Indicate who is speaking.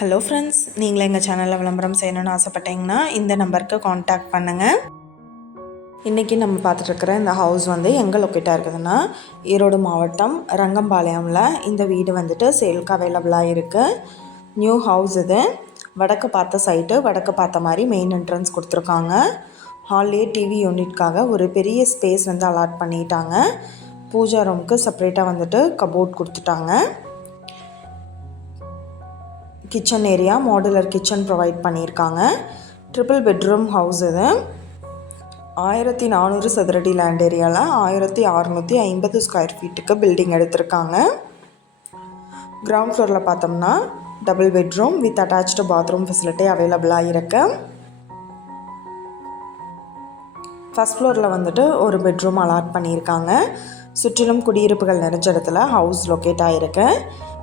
Speaker 1: Hello friends நீங்களும் எங்கள் சேனலில் விளம்பரம் செய்யணும்னு ஆசைப்பட்டீங்கன்னா இந்த நம்பருக்கு காண்டாக்ட் பண்ணுங்கள் இன்றைக்கி நம்ம பார்த்துட்ருக்குற இந்த ஹவுஸ் வந்து எங்கே லொக்கேட்டாக இருக்குதுன்னா ஈரோடு மாவட்டம் ரங்கம்பாளையமில் இந்த வீடு வந்துட்டு சேலுக்கு அவைலபிளாக இருக்குது நியூ ஹவுஸ் இது. வடக்கு பார்த்த சைட்டு வடக்கு பார்த்த மாதிரி மெயின் என்ட்ரன்ஸ் கொடுத்துருக்காங்க. ஹால்லே டிவி யூனிட்காக ஒரு பெரிய ஸ்பேஸ் வந்து அலாட் பண்ணிட்டாங்க. பூஜா ரூமுக்கு செப்ரேட்டாக வந்துட்டு கபோர்ட் கொடுத்துட்டாங்க. Kitchen area modular kitchen provide பண்ணியிருக்காங்க. ட்ரிபிள் பெட்ரூம் ஹவுஸ் இது. ஆயிரத்தி நானூறு சதுரடி லேண்ட் ஏரியாவில் ஆயிரத்தி அறநூற்றி ஐம்பது ஸ்கொயர் ஃபீட்டுக்கு பில்டிங் எடுத்திருக்காங்க. கிரவுண்ட் ஃப்ளோரில் பார்த்தோம்னா double bedroom with attached bathroom facility அவைலபிளாக இருக்கு. ஃபஸ்ட் ஃப்ளோரில் வந்துட்டு ஒரு பெட்ரூம் அலாட் பண்ணியிருக்காங்க. சுற்றிலும் குடியிருப்புகள் நிறைஞ்ச இடத்துல ஹவுஸ் லொக்கேட் ஆகிருக்கு